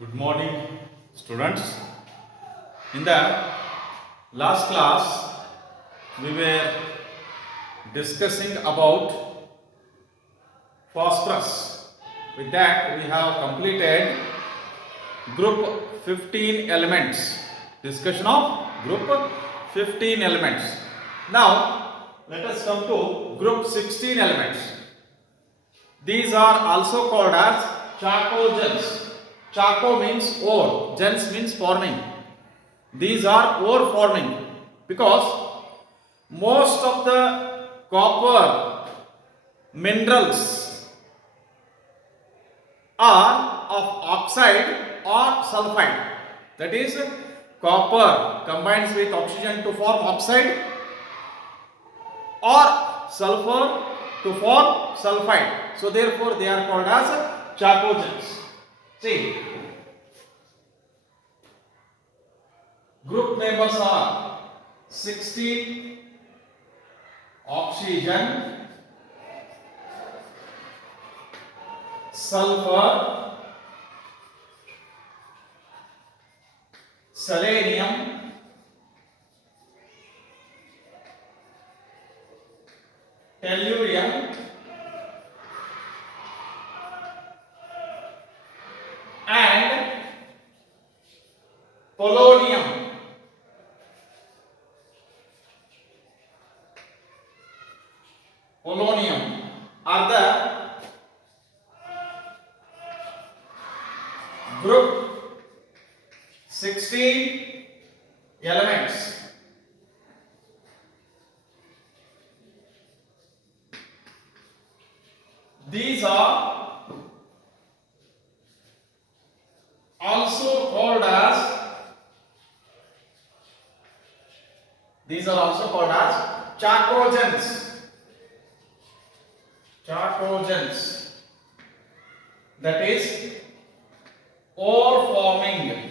Good morning, students. In the last class, we were discussing about phosphorus. With that, we have completed group 15 elements. Discussion of group 15 elements. Now, let us come to group 16 elements. These are also called as chalcogens. Charco means ore, gens means forming. These are ore forming because most of the copper minerals are of oxide or sulfide. That is, copper combines with oxygen to form oxide or sulfur to form sulfide. So therefore they are called as chalcogens. See, group members are 16 oxygen, sulfur, selenium, tellurium, and polonium. Polonium are the group 16 elements. These are also called as chalcogens. Chalcogens, that is ore forming.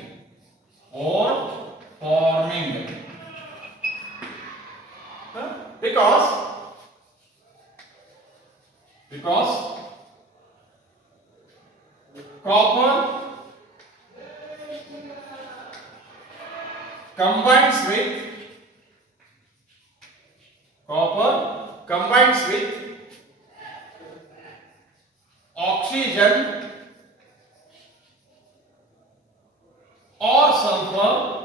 Huh? Because copper combines with oxygen or sulfur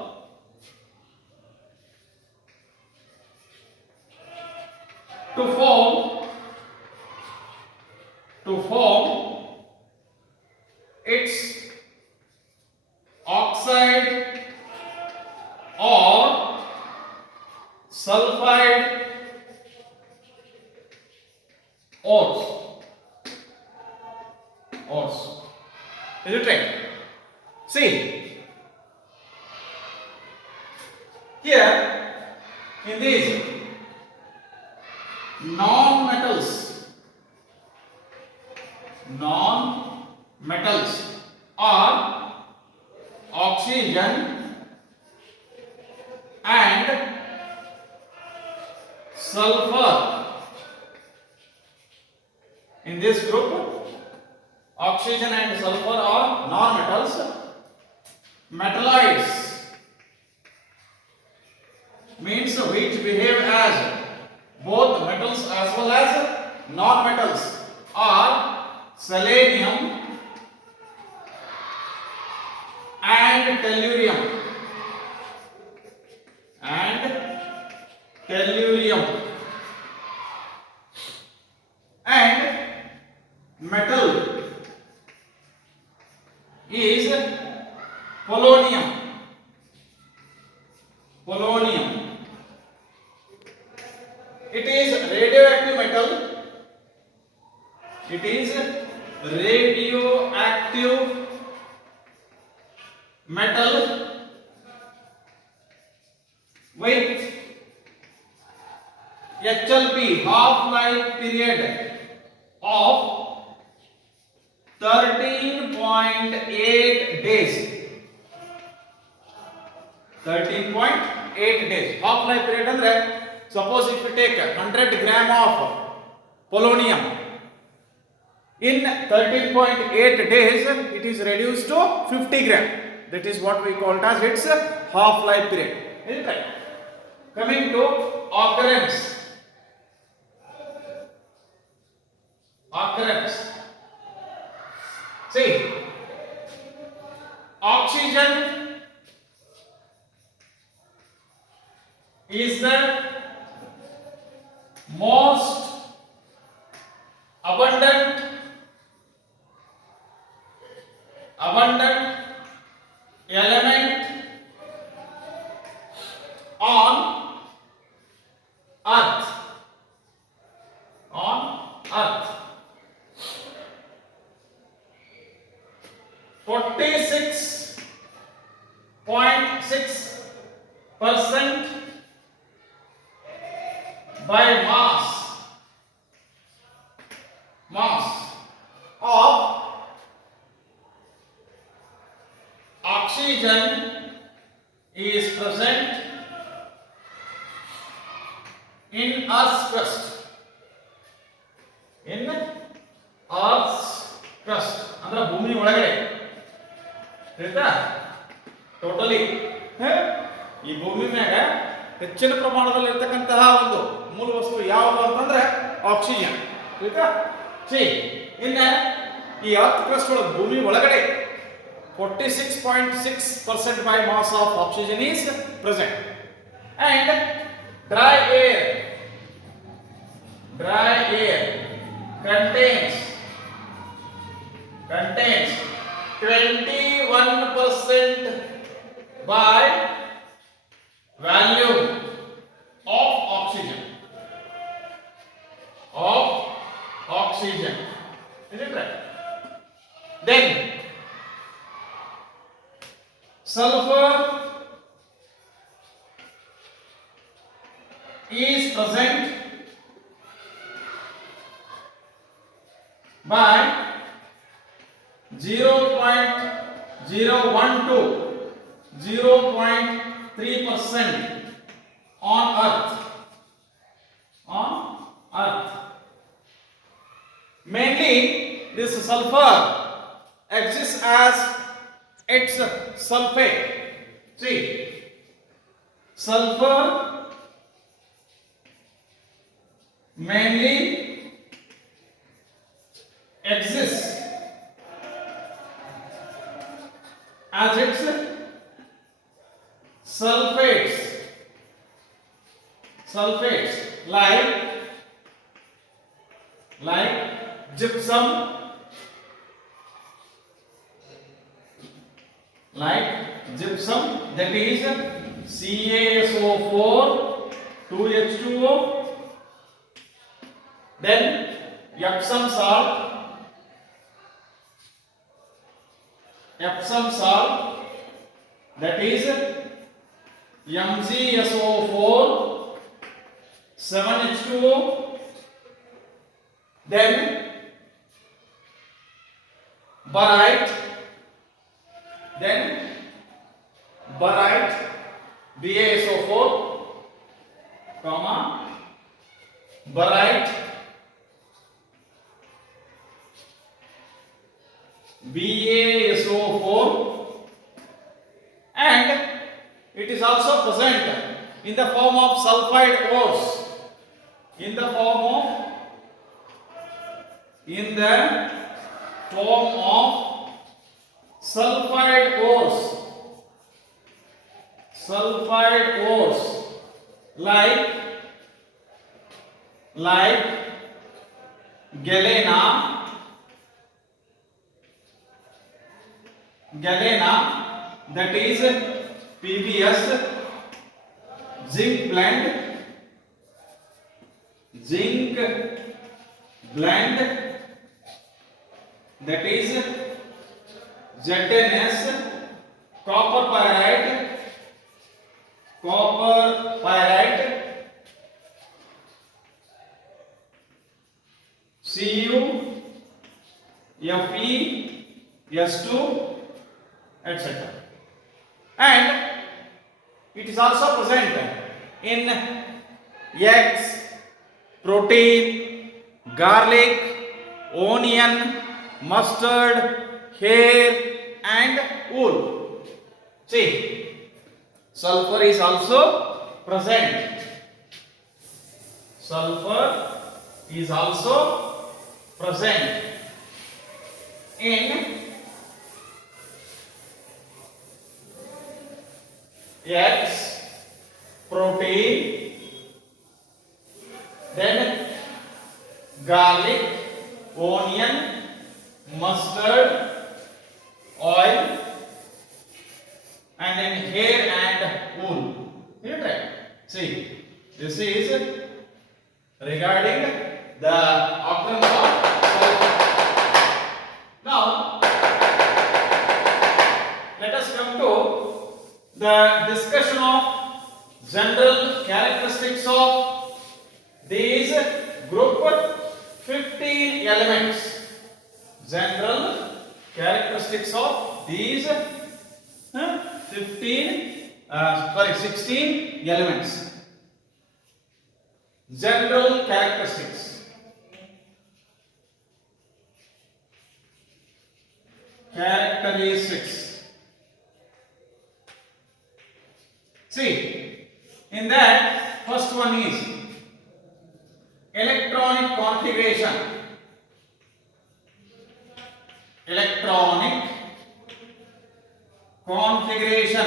to form its oxide or sulfide ores. Is it right? See, here in these non-metals are oxygen and sulfur. In this group, oxygen and sulfur are non-metals. Metalloids means which behave as both metals as well as non-metals are selenium and tellurium. And metal is polonium. It is radioactive metal. With HLP, half-life period of 13.8 days. 13.8 days. Half-life period andre, suppose if you take 100 gram of polonium, In 13.8 days, it is reduced to 50 gram. That is what we call it as its half-life period. Is it right? Coming to occurrence. Occurrence. See, oxygen is the most abundant element on earth. 46.6% by mass of oxygen is present in Earth's crust. ಅಂದ್ರೆ ಭೂಮಿ ಒಳಗಡೆ ಆಯ್ತಾ totally ಈ ಭೂಮಿ ಮ್ಯಾಗ ಹೆಚ್ಚಿನ ಪ್ರಮಾಣದಲ್ಲಿ ಇರತಕ್ಕಂತಹ ಒಂದು ಮೂಲ ವಸ್ತು ಯಾವುದು ಅಂತಂದ್ರೆ ಆಕ್ಸಿಜನ್. ಆಯ್ತಾ ಸಿ ಇನ್ನ ಈ ಅರ್ತ್ ಕ್ರಸ್ಟ್ ಒಳಗೆ ಭೂಮಿ ಒಳಗಡೆ 46.6% by mass of oxygen is present, and dry air contains 21% by volume of oxygen. Is it right? Then sulfur is present by 0.3% on earth. Mainly this sulfur exists as its sulfate. See, sulfur mainly exists as its sulfates like gypsum, that is CaSO4 2H2O, then Epsom salt, that is MgSO4 7H2O, then barite BaSO4, barite BaSO4, and it is also present in the form of sulfide ores, in the form of sulfide ores like galena, that is PBS, zinc blend, that is ZNS, copper pyrite, Cu, Fe, S2, etc. And it is also present in eggs, protein, garlic, onion, mustard, hair and wool. See, sulfur is also present. Sulfur is also present in eggs, protein, then garlic, onion, mustard, oil, and then hair and wool. Is it right? See, this is regarding the occurrence of sulfur. Now, let us come to the discussion of general characteristics of these group 15 elements. General characteristics of these 16 elements. General characteristics. Characteristics. See, in that first one is electronic configuration. Electronic configuration.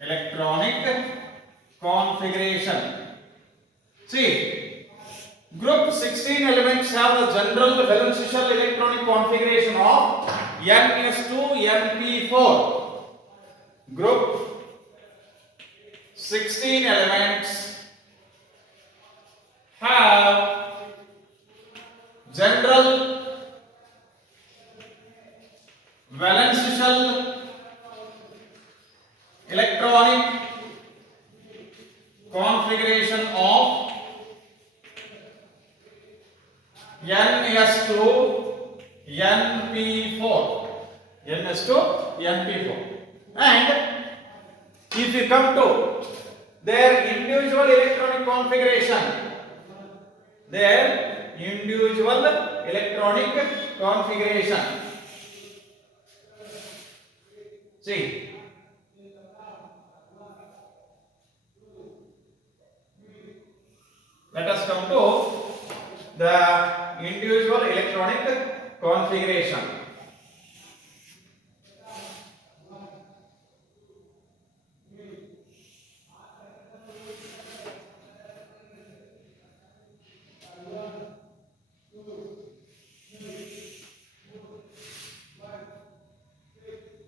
Electronic configuration. See, group 16 elements have the general valence-shell electronic configuration of ns2 np4. Group 16 elements have general valence shell electronic configuration of ns2 np4. ns2 np4. And if you come to their individual electronic configuration, their individual electronic configuration. See, let us come to the individual electronic configuration.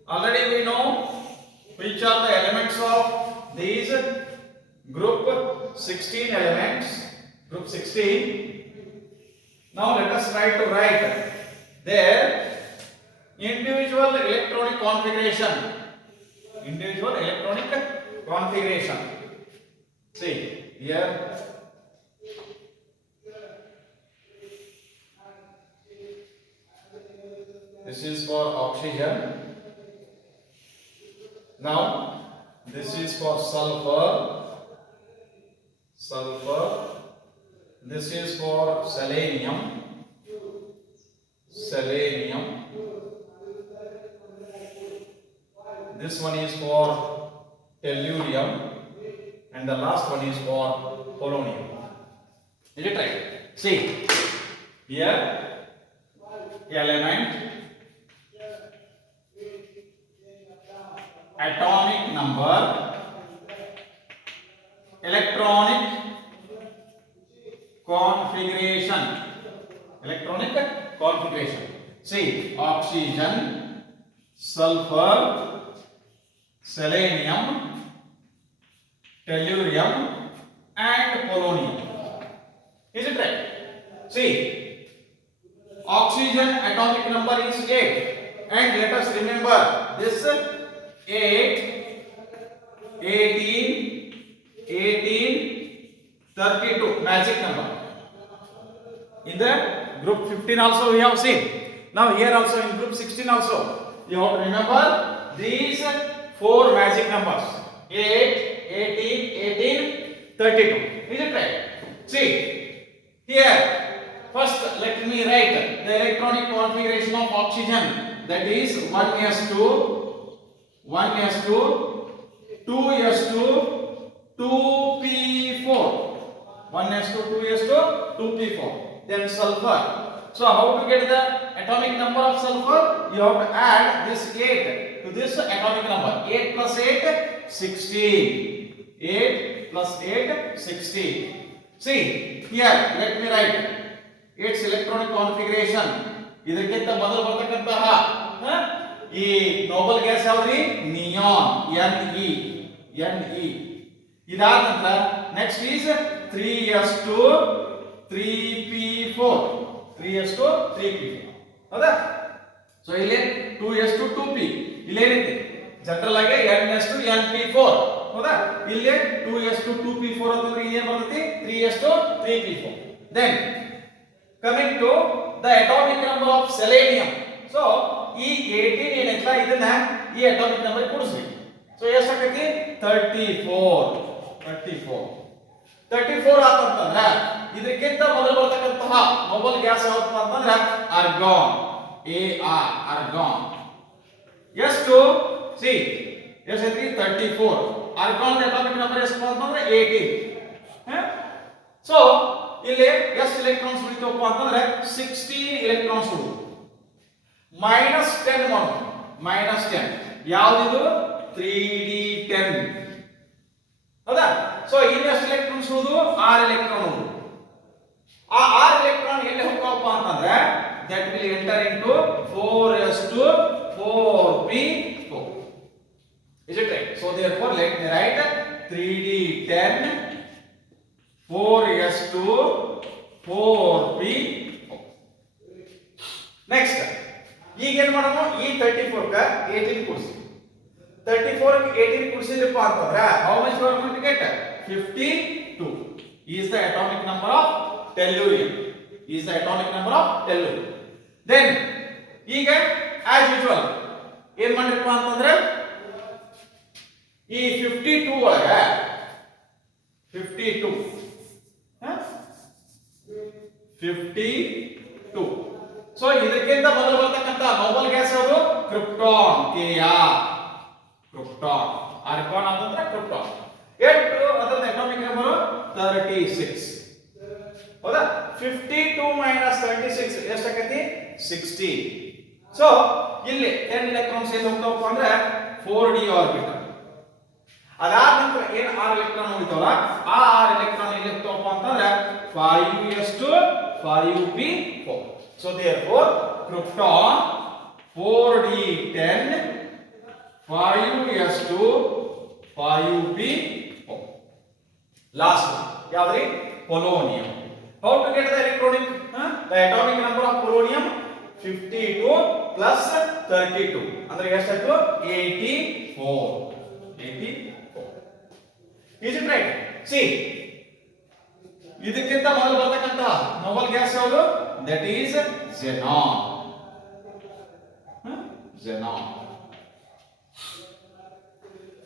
Already we know which are the elements of these group 16 elements. Group 16. Now let us try to write their individual electronic configuration. Individual electronic configuration. See here. This is for oxygen. Now this is for sulfur. Sulfur. This is for selenium. Selenium. This one is for tellurium. And the last one is for polonium. Is it right? See, here element, atomic number, electronic configuration. Electronic configuration. See, oxygen, sulfur, selenium, tellurium and polonium. Is it right? See, oxygen atomic number is 8, and let us remember this 8, 18, 18, 32 magic number. In the group 15 also we have seen. Now here also in group 16 also you have to remember these 4 magic numbers: 8, 18, 18, 32. Is it right? See, here First, let me write the electronic configuration of oxygen. That is 1s2, 1s2, 2s2, 2p4. 1s2, 2s2, 2p4. Then sulfur. So how to get the atomic number of sulfur? You have to add this 8 to this atomic number. 8 plus 8, 16. 8 plus 8, 16. See, here, let me write its electronic configuration. ಇದಕ್ಕಿಂತ ಮೊದಲು ಬರ್ತಕ್ಕಂತಹ ಈ noble gas ಯಾವ್ದ್ರಿ? Neon, Ne. ಇದಾದ ನಂತರ next is 3s2, 3p4. 3s2, 3p4. ಹೌದಾ? So ಇಲ್ಲಿ 2s2, 2p. ಇಲ್ಲೇನಿದೆ? General ಆಗಿ ns2, np4. ಹೌದಾ? ಇಲ್ಲಿ 2s2, 2p4 ಅಂತಂದ್ರೆ ಏನು ಬರ್ತೈತಿ? 3s2, 3p4. Then coming to the atomic number of selenium. So ಈ 18 ಏನೈತಲ್ಲ ಇದನ್ನ ಈ atomic number ಕೂಡಿಸ್ಬೇಕು. ಸೊ ಎಷ್ಟಾಗೈತಿ? 34 ಆತಂತಂದ್ರ ಇದಕ್ಕಿಂತ ಮೊದಲು ಬರ್ತಕ್ಕಂತಹ ನೋಬಲ್ ಗ್ಯಾಸ್ ಯಾವಪ್ಪ ಅಂತಂದ್ರ ಆರ್ಗಾನ್. ಆರ್ಗಾನ್ ಎಷ್ಟು? ಸಿ ಎಷ್ಟೈತಿ? 34. ಆರ್ಗಾನ್ ಅಟಾಮಿಕ್ ನಂಬರ್ ಎಷ್ಟು ಅಂತಂದ್ರೆ 18. ಸೊ ಇಲ್ಲಿ ಎಷ್ಟು ಎಲೆಕ್ಟ್ರಾನ್ಸ್ ಉಳಿತವಪ್ಪ ಅಂತಂದ್ರೆ 16 ಎಲೆಕ್ಟ್ರಾನ್ಸ್ ಉಳಿದು -10 ಮಾಡೋದು. -10 ಯಾವ್ದಿದು? 3d10. ಹೌದಾ? ಸೊ ಇಲ್ಲಿ ಎಷ್ಟು ಎಲೆಕ್ಟ್ರಾನ್ಸ್ ಉಳಿದು? 6 ಎಲೆಕ್ಟ್ರಾನ್ ಉಳಿದು. ಆ 6 ಎಲೆಕ್ಟ್ರಾನ್ ಎಲ್ಲಿ ಹೋಗ್ತಾವಪ್ಪ ಅಂತಂದ್ರೆ that will enter into 4s2, 4p4. Is it right? So therefore let me write 3d10, 4s2, 4p4. Next, ಈಗ ಏನು ಮಾಡೋಣ? ಈ 34 ಕ 18 ಕೂಡಿಸಿ. 34 ಗೆ 18 ಕೂಡಿಸಿದ್ರಪ್ಪ ಅಂತಂದ್ರೆ how much you are going to get? 52 is the atomic number of tellurium. Then ಈಗ as usual ಏನು ಮಾಡಿರಪ್ಪ ಅಂತಂದ್ರೆ ಈ 52 ಒಳಗ 52 ಸೊ ಇದಕ್ಕಿಂತ ಮೊದಲು ಬರ್ತಕ್ಕಂತ ನೋಬಲ್ ಗ್ಯಾಸ್ ಯಾವುದು? ಕ್ರಿಪ್ಟಾನ್. ಕ್ರಿಪ್ಟಾನ್. ಆರ್ಗಾನ್ ಅಂತಂದ್ರೆ ಕ್ರಿಪ್ಟಾನ್. ಎಷ್ಟು ಅದರ ಅಟಾಮಿಕ್ ನಂಬರ್? 36. ಹೌದಾ? 52 - 36 ಎಷ್ಟಾಗೈತಿ? 16. ಸೊ ಇಲ್ಲಿ 10 ಎಲೆಕ್ಟ್ರಾನ್ಸ್ ಎಲ್ಲಿ ಹೋಗ್ತಾವಪ್ಪ ಅಂದ್ರೆ 4d ಆರ್ಬಿಟಲ್. ಅದಾದ ನಂತರ ಏನು 6 ಎಲೆಕ್ಟ್ರಾನ್ ಉಳಿತಾವಲ್ಲ ಆ 6 ಎಲೆಕ್ಟ್ರಾನ್ ಎಲ್ಲಿ ಹೋಗ್ತಾವಪ್ಪ ಅಂತಂದ್ರೆ 5s2, 5p4. So therefore krypton 4d10, 5s2, 5p4. Last one ಯಾವ್ದ್ರಿ? polonium. How to get the electronic? The atomic number of polonium 52 plus 32 ಅಂದ್ರೆ ಎಷ್ಟಾಯ್ತು? 84. Is it right? See, ಇದಕ್ಕಿಂತ ಮೊದಲು ಬರ್ತಕ್ಕಂತ ನೋಬಲ್ ಗ್ಯಾಸ್ ಯಾವುದು? That is xenon.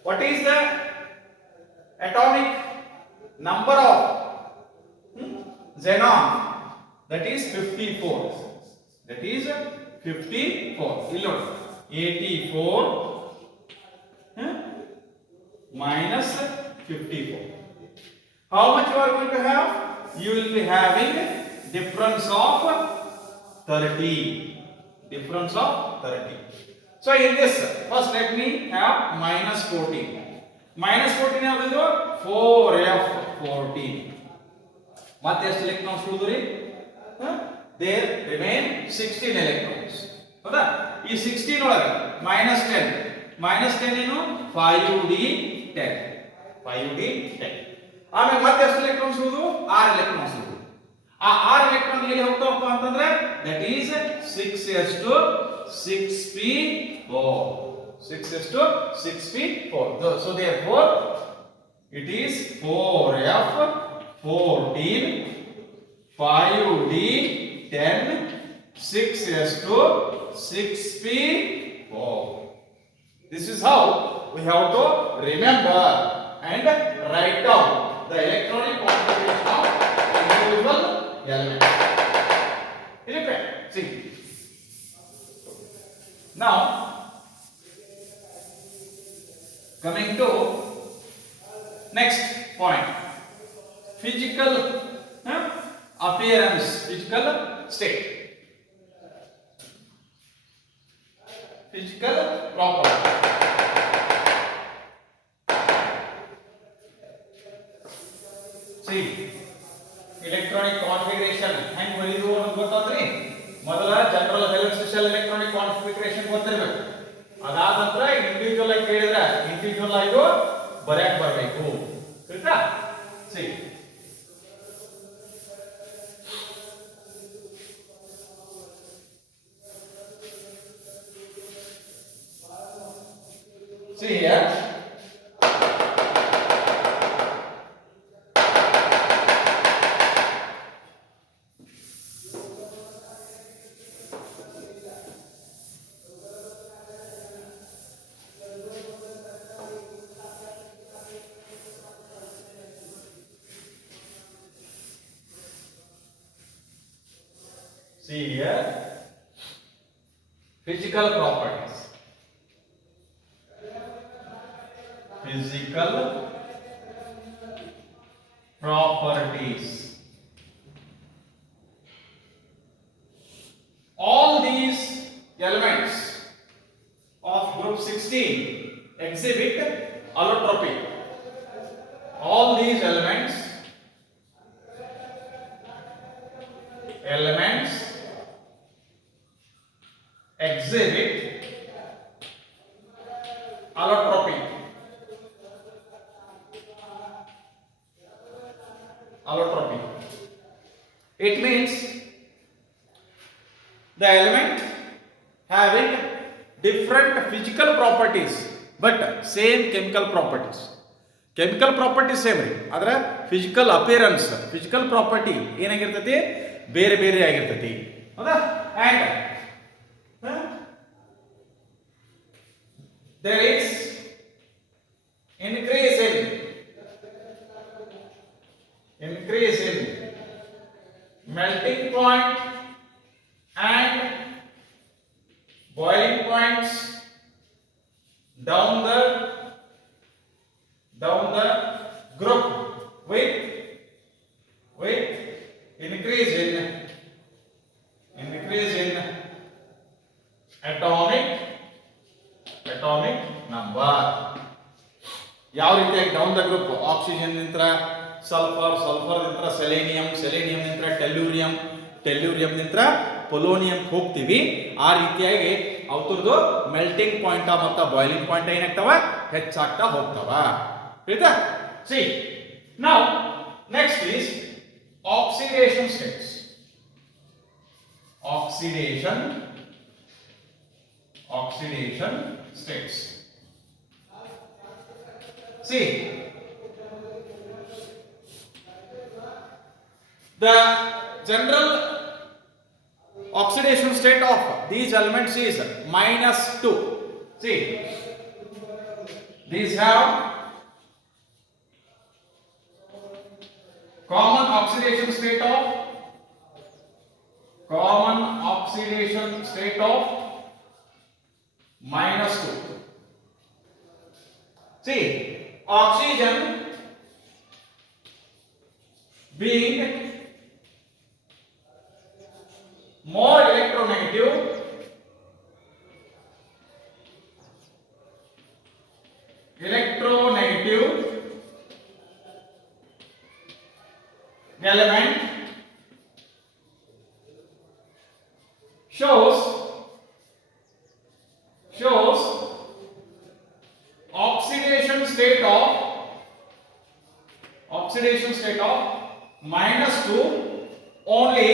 What is the atomic number of xenon? That is 54. ಇಲ್ಲಿ ನೋಡಿ 84 minus 54. How much you are going to have? You will be having difference of 30. So in this, first let me have minus 14. Minus 14 ಯಾವುದು? 4f14. ಮತ್ತೆ ಎಷ್ಟು electrons ಉಳಿದ್ರಿ? There remain 16 electrons. ಹೌದಾ? ಈ 16 ಒಳಗೆ -10 ಏನು? 5d10. ಆಮೇಲೆ ಮತ್ತೆ ಎಷ್ಟು ಎಲೆಕ್ಟ್ರಾನ್ಸ್ ಉಳಿದು? 6 ಎಲೆಕ್ಟ್ರಾನ್ಸ್ ಉಳಿದು. ಆ 6 ಎಲೆಕ್ಟ್ರಾನ್ ಎಲ್ಲಿ ಹೋಗ್ತಾವಪ್ಪ ಅಂತಂದ್ರೆ that is 6s2, 6p4. So therefore it is 4f14, 5d10, 6s2, 6p4. This is how we have to remember and write down the electronic configuration of individual elements. Is it correct? See. Now, coming to next point. Physical appearance, physical state. Physical property. See, electronic configuration ಹೆಂಗ್ ಬರೀದು ಅಂತ ಗೊತ್ತಾದ್ರಿ. ಮೊದಲ general electrical electronic configuration ಗೊತ್ತಿರಬೇಕು. ಅದಾದ ನಂತರ individual ಆಗಿ ಕೇಳಿದ್ರೆ individual ಆಗಿ ಬರೆಯಕ್ಕೆ ಬರಬೇಕು. ಆಯ್ತಾ? C See here. See here. Physical properties. Physical properties. All these elements of group 16 exhibit allotropy. All these elements exhibit allotropy. Allotropy. It means the element having different physical properties but same chemical properties. Chemical properties same ರೀ, ಆದ್ರೆ physical appearance, physical property ಏನಾಗಿರ್ತೈತಿ, ಬೇರೆ ಬೇರೆ ಆಗಿರ್ತೈತಿ. ಹೌದಾ? And there is increase in melting point and boiling points down the group with increase in atomic number. ಯಾವ ರೀತಿಯಾಗಿ down the group, oxygen ನಿಂತರ sulphur, sulphur ನಿಂತರ ಸೆಲೆನಿಯಂ, ಸೆಲೆನಿಯಂ ನಿಂತರ ಟೆಲ್ಯೂರಿಯಂ, ಟೆಲ್ಯೂರಿಯಂ ನಿಂತರ ಪೊಲೋನಿಯಂ ಹೋಗ್ತೀವಿ. ಆ ರೀತಿಯಾಗಿ ಅವರದ್ದು ಮೆಲ್ಟಿಂಗ್ ಪಾಯಿಂಟ್ ಮತ್ತು ಬಾಯ್ಲಿಂಗ್ ಪಾಯಿಂಟ್ ಏನಾಗ್ತಾವ, ಹೆಚ್ಚಾಗ್ತಾ ಹೋಗ್ತಾವ. ಆಯ್ತಾ? C now next is oxidation States. Oxidation states. See, the general oxidation state of these elements is -2. See, these have common oxidation state of -2. See, oxygen being more electronegative element shows oxidation state of -2 only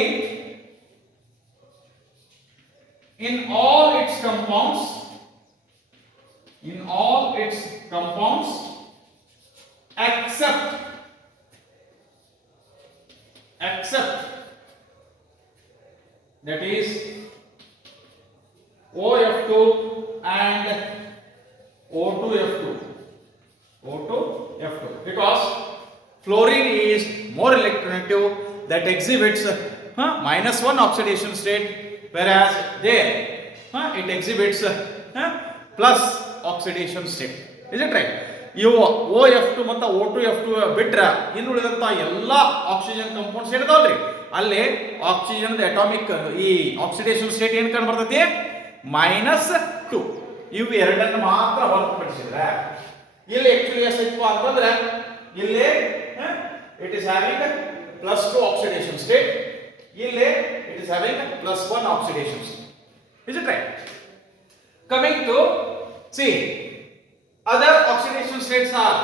in all its compounds except that is OF2 and O2F2, because fluorine is more electronegative, that exhibits -1 oxidation state, whereas there it exhibits plus oxidation state. Is it right? ಇವು OF2 ಮತ್ತು O2F2 ಬಿಟ್ರೆ ಇನ್ನು ಉಳಿದಂತ ಎಲ್ಲ oxygen compounds ಏನಿದಾವಲ್ರಿ ಅಲ್ಲಿ oxygen atomic ಈ oxidation state ಏನ್ ಕಂಡು ಬರ್ತೈತಿ -2. ಇವು ಎರಡನ್ನು ಮಾತ್ರ ಹೊರತುಪಡಿಸಿದ್ರೆ ಇಲ್ಲಿ ಆಕ್ಚುಲಿ ಎಷ್ಟೈತಪ್ಪ ಅಂತಂದ್ರೆ ಇಲ್ಲಿ it is having +2 oxidation state, ಇಲ್ಲಿ it is having +1 oxidation state. Is it right? Coming to see other oxidation states are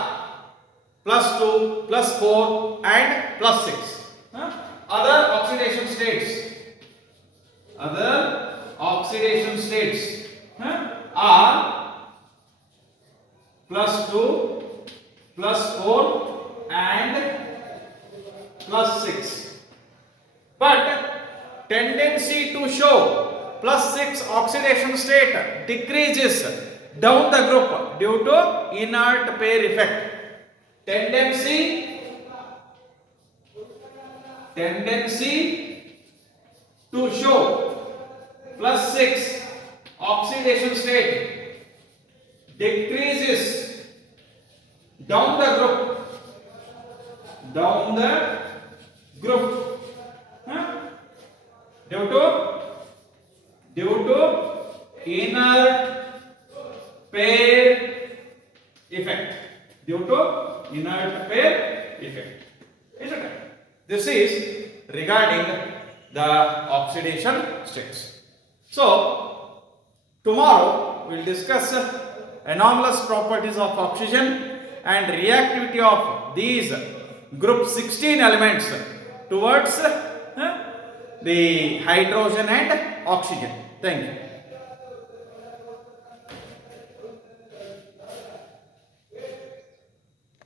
+2, +4 and +6. Other oxidation states are +2, +4 and +6, but tendency to show +6 oxidation state decreases down the group due to inert pair effect. Tendency to show +6 oxidation state decreases down the group due to inert pair effect. Is it right? This is regarding the oxidation states. So tomorrow we will discuss anomalous properties of oxygen and reactivity of these group 16 elements towards the hydrogen and oxygen. Thank you.